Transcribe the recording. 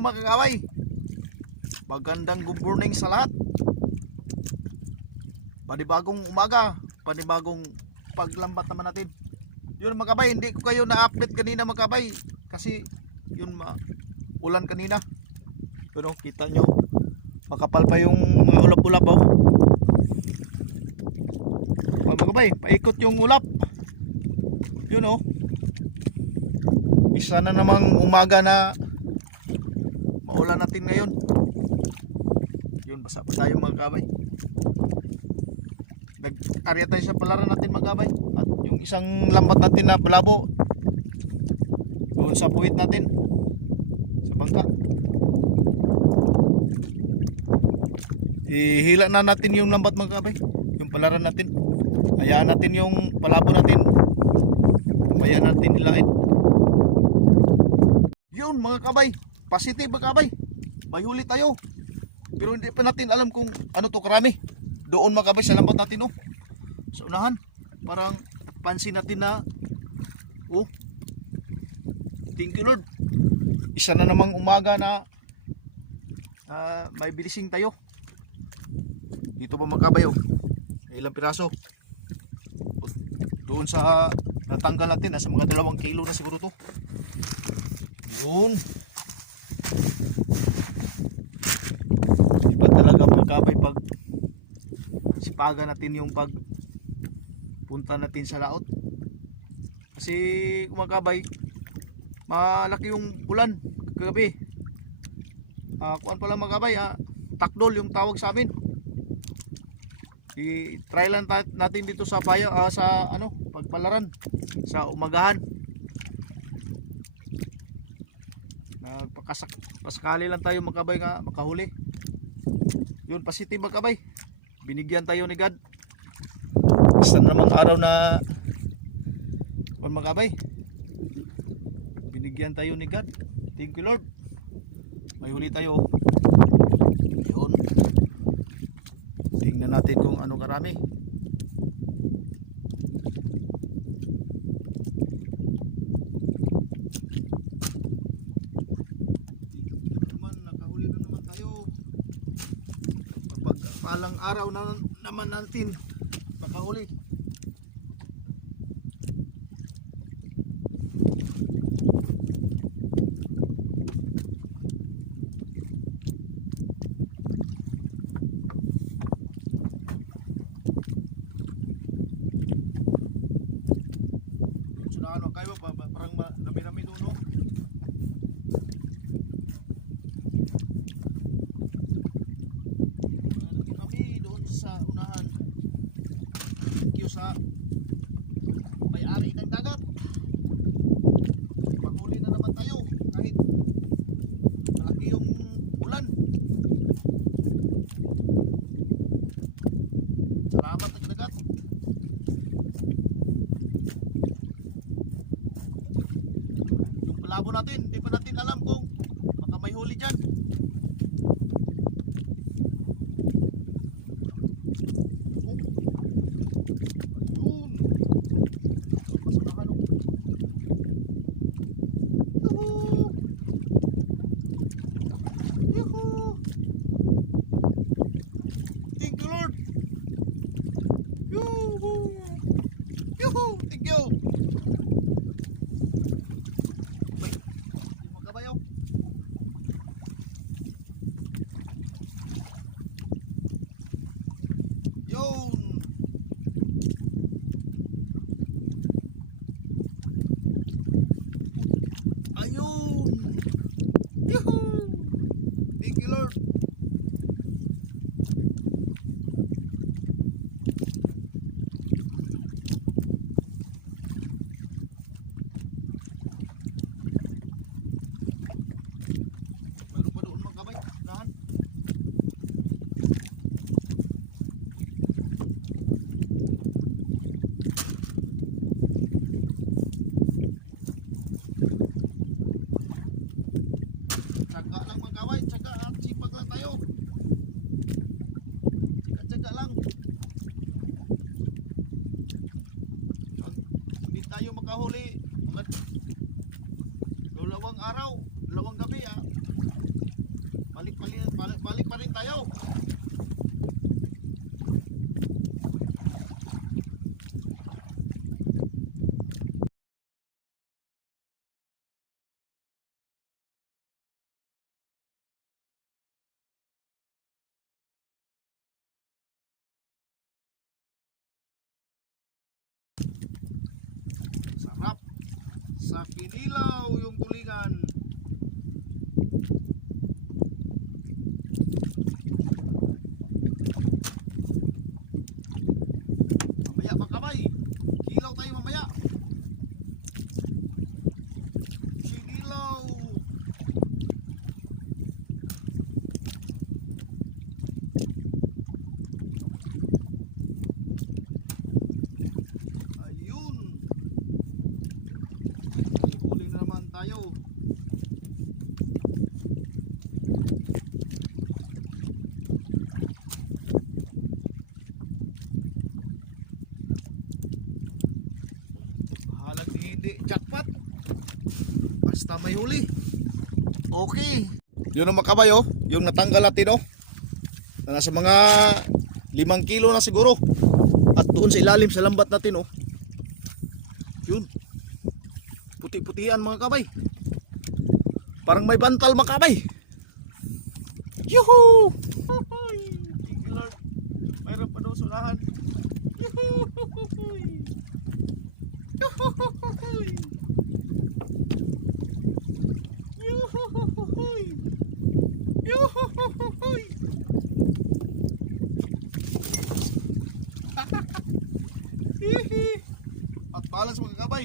mga kakaway. Magandang good morning sa lahat. Panibagong umaga, panibagong paglambat naman natin. Yun mga kabay, hindi ko kayo na-update kanina mga kabay kasi yun ulan kanina. Pero kita nyo, makapal pa yung mga ulap-ulap oh. Mga kabay, paikot yung ulap. Yun oh. Isa na namang umaga na maulan natin ngayon. Yun, basa pa tayo mga kabay. Nag-arya tayo sa palaran natin mga kabay. At yung isang lambat natin na palabo doon sa puwit natin sa bangka. Ihila na natin yung lambat mga kabay, yung palaran natin. Hayaan natin yung palabo natin, hayaan natin nilain. Yun mga kabay, positive mga kabay, may huli tayo. Pero hindi pa natin alam kung ano to karami. Doon mga kabay sa lambat natin oh, sa unahan. Parang pansin natin na oh, thank you Lord, isa na namang umaga na may bilising tayo. Dito ba mga kabay oh, ilang piraso. Doon sa natanggal natin, nasa mga 2 kilo na siguro to. Yun. Iba talaga mga kabay pag sipagan natin yung pag punta natin sa laot. Kasi mga kabay, malaki yung ulan kagabi. Kuan pala mga kabay, takdol yung tawag sa amin. I-try lang natin dito sa sa ano, pagpalaran sa umagahan. Pasakali lang tayo makabay nga makahuli. Yun, positive makabay. Binigyan tayo ni God. Isang namang araw na makabay. Binigyan tayo ni God. Thank you Lord. May huli tayo. Yun. Tingnan natin kung ano karami. Nakahuli na naman tayo. Pagpalang araw na naman natin nakahuli. Ano kayo parang rami-rami doon no? Kami doon sa unahan. Thank you sa may-ari ng dagat. Paghuli na naman tayo kahit malaki yung ulan. Salamat ng dagat. Labo natin, hindi pa natin alam kung baka may huli dyan. Ayun. Pasanahan o. Yuhuu. Yuhuu. Thank you Lord. Yuhuu. Yuhuu. Thank you. Yun. Ayun. Yuhuu. Thank you Lord. Meron pa doon mga kabay. Dahan. Tsaga lang mga kaway, tsaga at sipag lang tayo. Tsaga lang. Hindi tayo makahuli mga 2 araw, 2 gabi Nasa Kinilaw yung tulingan. Mamaya mga kabay, kilaw tayo mamaya. Kinilaw. Ayun. Huli na naman tayo. Halag hindi jackpot. Basta may huli. Okay. Yun ang makabay oh. Yung natanggal natin oh. Na nasa mga 5 kilo na siguro. At doon sa ilalim sa lambat natin oh. Yun. Puti-putian mga kabay. Parang may bantal mga kabay. Yuhu! Thank you Lord. Mayroon pa daw sulahan. Yuhu! Yuhu! Yuhuhuhuy! Yuhuhuhuy! Hihi! At balance mga kabay.